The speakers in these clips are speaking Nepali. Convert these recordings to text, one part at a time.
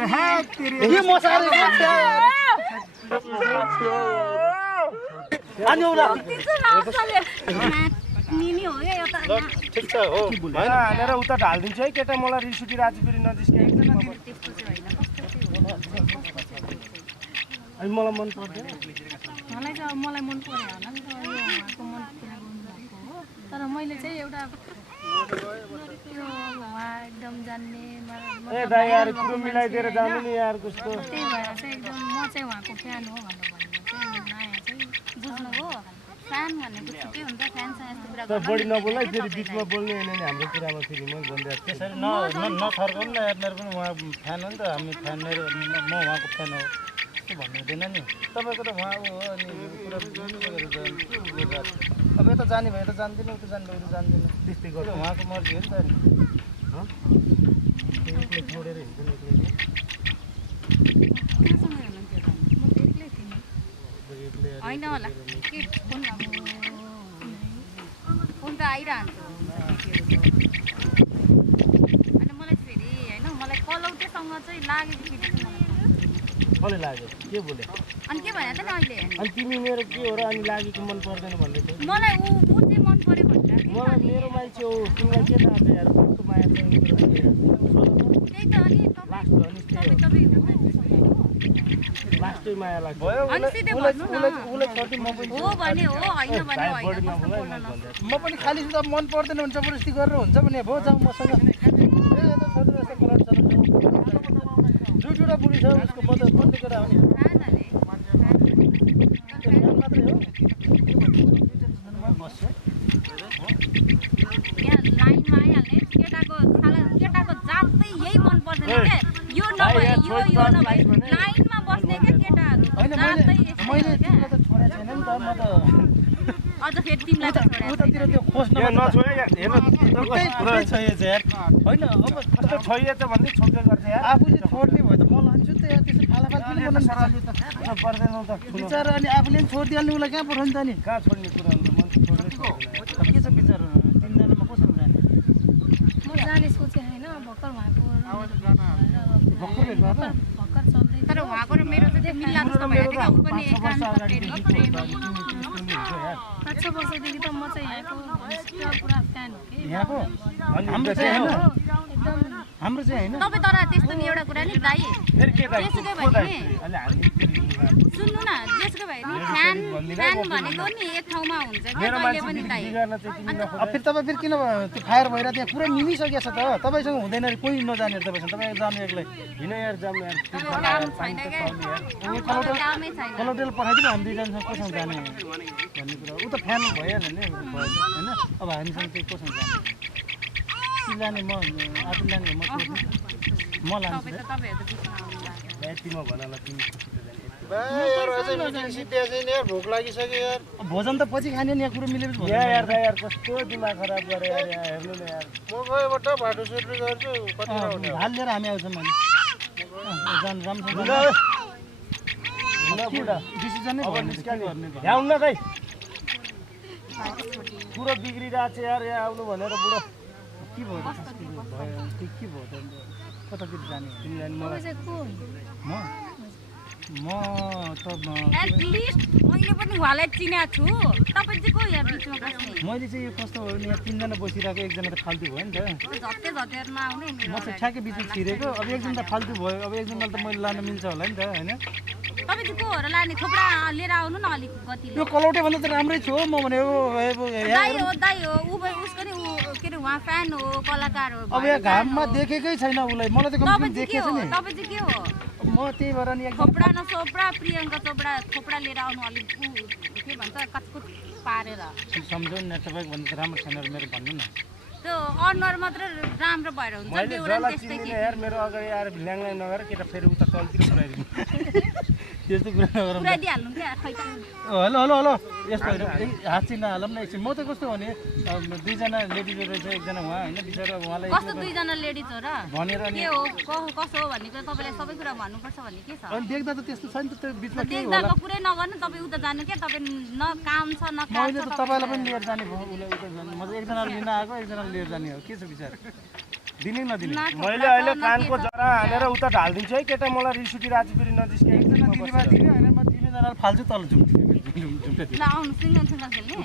के मसाले अनि उला निनी हो के एउटा ठीक छ हो हैन हालेर उता ढाल्दिन्छु है केटा मलाई रिस उठि राजी फेरि नजिस्के त्यस्तो चाहिँ हैन कस्तो चाहिँ हो अनि मलाई मन पर्दैन मलाई चाहिँ मलाई मन पर्यो होला नि त यो उहाँको मन पुरा गर्नुभएको हो तर मैले चाहिँ एउटा यो उहाँ एकदम जान्ने ए दाइ यार कुरो मिलाइदिएर जानु नि यार कस्तो त्यही भएर चाहिँ एकदम म चाहिँ उहाँको फ्यान हो भनेर भनेको चाहिँ माया चाहिँ बुझ्नुभयो फ्यान भनेको छुट्टै हुन्छ फ्यानसँग यस्तो कुरा त बढी नबोल्दै फेरि बिचमा बोल्नु हैन नि हाम्रो कुरामा फेरि म भनिरहेको त्यसरी नथर्काउनु न यार मेरो पनि उहाँ फ्यान हो नि त हामी फ्यान मेरो म उहाँको फ्यान हो त्यस्तो भन्नु हुँदैन नि तपाईँको त उहाँ हो अनि कुरा अब यता जाने भए त जान्दिनँ उता जाने भए उता जान्दिनँ त्यस्तै गर्छ उहाँको मर्जी हो नि त नि एक्लै छोडेर हिँड्छ नि एक्लै होइन होला के फोन फोन त आइरहन्छ अनि मलाई चाहिँ फेरि होइन मलाई कलौटेसँग चाहिँ लागेको केटी चाहिँ कसले लाग्यो के बोले अनि के भने त नि अहिले अनि तिमी मेरो के हो र अनि लागेको मन पर्दैन भन्दै थियो मलाई ऊ चाहिँ मन पर्यो भनेर मलाई मेरो मान्छे हो तिमीलाई के थाहा छ यार कस्तो माया छ त्यही त अनि तपाईँ लास्टै माया लाग्छ अनि सिधै भन्नु न उसलाई छोड्दै म पनि हो भने हो होइन भने होइन कस्तो बोल्न म पनि खाली त मन पर्दैन भने जबरजस्ती गरेर हुन्छ भने भो जाउँ मसँग जुटुडा बुढी छ उसको म त बन्ने कुरा हो नि मात्रै हो यहाँ लाइनमा आइहाल्ने केटाको जात चाहिँ यही मन पर्दैन क्या यो नभए यो नभए लाइनमा बस्ने क्या केटाहरू होइन मैले तिमीलाई त छोडेको छैन नि त म त अझ फेरि तिमीलाई त छोडेको उतातिर त्यो खोज्न नछोए यार हेर्न पुरै छ यार होइन अब कस्तो छोइएछ भन्दै छोड्दै गर्छ यार आफूले छोड्ने भयो त म लान्छु नि त यार त्यसो फालाफाल किन गर्नु पर्दैन त बिचरा अनि आफूले पनि छोडिदिइहाल्ने उसलाई कहाँ पठाउनु त नि कहाँ छोड्ने कुरा हुन्छ मन छोड्दै के छ बिचरा तिनजनामा कोसँग जाने म जाने सोचेँ होइन भर्खर उहाँको भर्खरले गर्दा भर्खर चल्दै तर उहाँको र मेरो चाहिँ मिल्ला जस्तो भयो क्या ऊ पनि एकान्त प्रेम 5 वर्षदेखि त म चाहिँ यहाँको पुरा फ्यान हो कि यहाँको हाम्रो चाहिँ होइन एकदम हाम्रो चाहिँ होइन तपाईँ तर त्यस्तो नि एउटा कुरा नि दाइ फेरि के जेसुकै भए नि सुन्नु न जेसुकै भए नि फ्यान भनेको नि एक ठाउँमा हुन्छ क्या कहिले पनि दाइ अब फेरि तपाईँ फेरि किन त्यो फायर भएर त्यहाँ पुरै निमिसकेको छ त तपाईँसँग हुँदैन कोही नजाने तपाईँसँग तपाईँ जानु एक्लै हिँड यार जाम यार काम छैन क्या कामै छैन कलौटेल पठाइदिनु हामी दुईजनासँग कोसँग जाने भन्ने कुरा ऊ त फ्यान भइहाल्यो नि होइन अब हामीसँग चाहिँ कोसँग जाने लाने म आफू लाने म लान्छु यतिमा भन ल तिमी भोक लागिसक्यो यार भोजन त पछि खाने नि यहाँ कुरो मिलेपछि यार यार कस्तो दिमाग खराब गरे यार हेर्नु न यार म गएबाट बाटो सुरु गर्छु कति हाल लिएर हामी आउँछौँ अनि जान राम्रोसँग डिसिजनै यहाँ न खै पुरो बिग्रिरहेको छ यार यहाँ आउनु भनेर बुढो के भयो के भयो त कतातिर जाने म त एटलिस्ट मैले पनि उहाँलाई चिनेको छु तपाईँ चाहिँ को यहाँ बिचमा बस्ने मैले चाहिँ यो कस्तो हो यहाँ तिनजना बसिरहेको एकजना त फाल्तु भयो नि त झट्टै नआउने म चाहिँ ठ्याक्कै बिचमा छिरेको अब एकजना त फाल्तु भयो अब एकजनालाई त मैले लान मिल्छ होला नि त होइन तपाईँ चाहिँ कोहरू लाने थोप्रा लिएर आउनु न अलिक गति यो कलौटे भन्दा त राम्रै छु म भने दाइ हो ऊ उसको नि के अरे उहाँ फ्यान हो कलाकार हो अब यहाँ घाममा देखेकै छैन उसलाई मलाई त कम देखेछ नि तपाईँ चाहिँ के हो म त्यही भएर नि थोप्रा नसोप्रा प्रियङ्का चोपडा थोप्रा लिएर आउनु अलिक के भन्छ कचकुच पारेर सम्झौ न तपाईँको भन्दा राम्रो छैन मेरो भन्नु न त्यो अनुहार मात्र राम्रो भएर हुन्छ बेउरा त्यस्तै के यार मेरो अगाडि आएर ल्याङल्याङ नगरेर केटा फेरि उता तलतिर पुऱ्याइदिनु त्यस्तो कुरा नगरौँ पुऱ्याइदिइहाल्नु क्या खै हेलो यस्तो होइन हात चाहिँ नहालौँ न एकछिन म त कस्तो भने दुईजना लेडिज रहेछ एकजना उहाँ होइन बिचरा उहाँलाई कस्तो दुईजना लेडिज हो र भनेर के हो कसो हो भन्ने कुरा तपाईँलाई सबै कुरा भन्नुपर्छ भन्ने के छ अनि देख्दा त त्यस्तो छ नि त त्यो बिचमा के होला देख्दाको कुरै नगर्नु तपाईँ उता जानु क्या तपाईँ न काम छ न काम मैले त तपाईँलाई पनि लिएर जाने भयो उसलाई उता जानु म त एकजनाले लिन आएको एकजनाले लिएर जाने हो के छ विचार दिनै नदिने मैले अहिले कानको जरा हानेर उता ढालिदिन्छु है केटा मलाई रिस उठिरहेको आज फेरि नजिस्के एकजना दिने होइन म तिनैजनालाई फाल्छु तल झुम्टे ल आउनु सिङ्गल सिङ्गल खेल्ने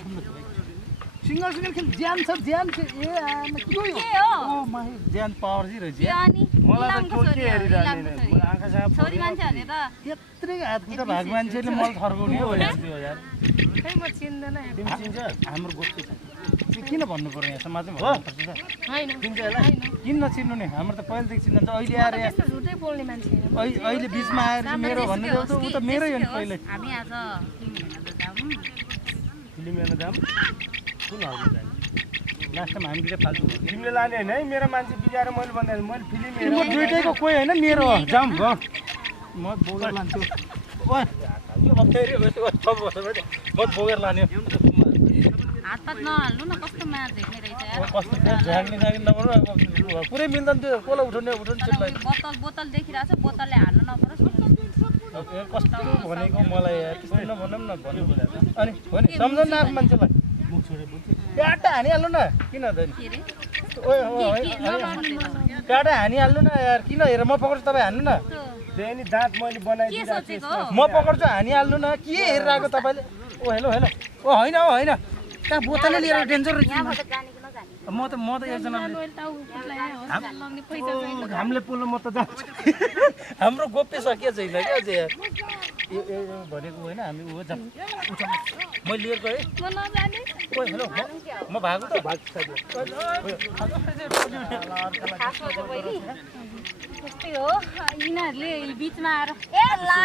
सिङ्गल खेल ज्यान छ ज्यान छ ए आमा के हो के हो ओ माइ ज्यान पावर जी रहेछ त्यो अनि मलाई त इलामको को के छोरी हो, हेरिरहने इलामको नि छोरी। आँखासँग छोरी मान्छेहरूले त त्यत्रै हातखुट्टा भएको मान्छेले मल थर्काउने हो यो यार खै म चिन्दैन तिमी चिन्छ हाम्रो गोष्ठी छ त्यो किन भन्नु पर्यो यहाँ समाजमा भन्नुपर्छ त होइन चिन्छ यसलाई किन नचिन्नु नि हाम्रो त पहिलेदेखि चिन्छ अहिले आएर यहाँ त्यस्तो झुटै बोल्ने मान्छे होइन। अहिले बिचमा आएर चाहिँ मेरो भन्ने उ त मेरै हो नि पहिले हामी आज फिल्म हेर्न जाऊँ कुन हलमा जाने लास्ट टाइम हामीले फाल्तु भयो तिमीले लाने होइन है मेरो मान्छे बिगाएर मैले भन्दा मैले फिल्म म हेरेँ दुइटैको कोही होइन मेरो हो जाऊँ ग म बोकेर लान्छु ओए यो अब फेरि म बोकेर लाने हो हातपात नहाल्नु न कस्तो मार देख्ने रहेछ यार कस्तो झाग्ने झाग्ने नपर्नु पुरै मिल्दैन त्यो कसलाई उठाउने चिल्लाइ बोतल देखिरहेको छ बोतलले हाल्नु नपरोस् कस्तो भनेको मलाई यार त्यस्तो नभनौँ न भन्नु अनि हो नि सम्झनु न आफ्नो मान्छेलाई मुख छोडेर बोल्छु प्याटा हानिहाल्नु न किन हुँदैन के रे ओए प्याटा हानिहाल्नु न यार किन हेर म पक्राउँछु तपाईँ हान्नु न त्यही नि दाँत मैले के बनाइदिएको सोचेको हो म पक्राउँछु हानिहाल्नु न के हेरिरहेको तपाईँले ओ हेलो हेलो ओ होइन हो होइन कहाँ बोतलले लिएर डेन्जर रहेछ यहाँबाट जाने कि नजाने म त एकजना पैसा घामले पोल्नु म त जान्छु हाम्रो गोप्य सकिया छैन क्या चाहिँ यार यो भनेको होइन हामी ऊ जा मैले लिएर गएँ म नजाने ओ हेलो म भएको त त्यस्तै हो यिनीहरूले बिचमा आएर ए ला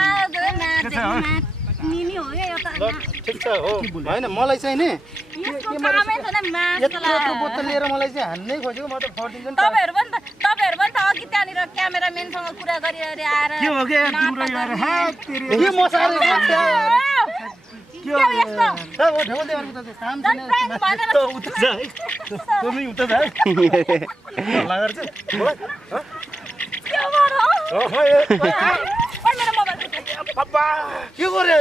निनी हो क्या यो त ल ठिक छ हो होइन मलाई चाहिँ नि यसको कामै छैन मासको यत्रो बोतल लिएर मलाई चाहिँ हान्नै खोजेको म त फर्दिन्छ नि तपाईँहरू पनि त अघि त्यहाँनिर क्यामेराम्यानसँग कुरा गरिरहे आएर के हो क्या तिम्रो यार हा तेरी के मसाले के हो यस्तो ओ ढेउले अर्को त काम छैन प्राङ्क भएन त उता जा है तिमी उता जा हल्ला गर्छ बोला के गर्नु हो मेरो मोबाइल पप्पा के गरे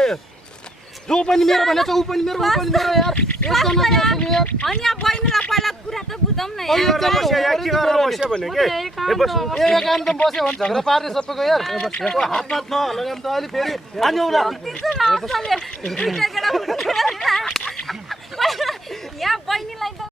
जो पनि मेरो भनेछ उ पनि मेरो यार एकजना यार अनि यहाँ बहिनीलाई पहिला कुरा त बुझौँ न के गरेर बस्यो भने के एक काम त बस्यो भने झगडा पार्ने सबैको यार हातमा नलगाम त अहिले फेरि हान्यौला त्यस्तो नसले